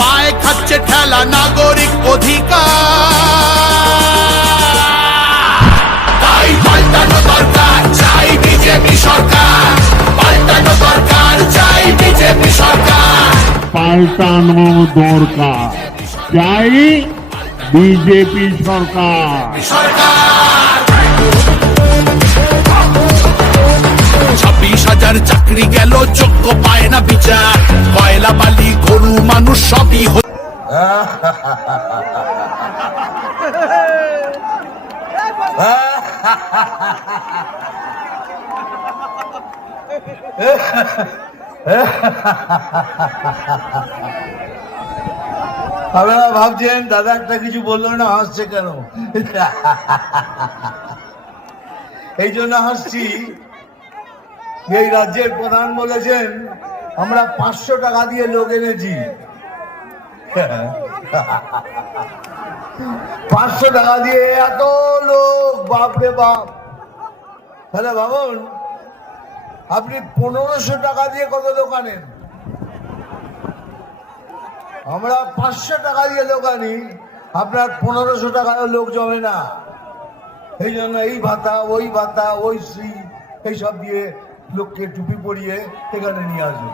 পায়ে খাচ্ছে ঠেলা নাগরিক অধিকার। তাই পাল্টানো দরকার, চাই বিজেপি সরকার। পাল্টানো দরকার, চাই বিজেপি সরকার। পাল্টানো দরকার, চাই বিজেপি সরকার। 26,000 চাকরি গেল, যোগ্য পায় না বিচার। কয়লা বালি গরু মানুষ সবই আপনারা ভাবছেন দাদা একটা কিছু বললো না, হাসছে কেন? এই জন্য হাসছি, এই রাজ্যের প্রধান বলেছেন আমরা 500 টাকা দিয়ে লোক এনেছি। 500 টাকা দিয়ে এত লোক, বাপ রে বাপ। তাহলে ভাবুন আপনি 1500 টাকা দিয়ে কত লোক আনেন? আমরা 500 টাকা দিয়ে লোক আনি, আপনার 1500 টাকায় লোক জমে না। এই জন্য এই ভাতা ওই শ্রী এইসব দিয়ে লোককে টুপি পরিয়ে এখানে নিয়ে আসবে।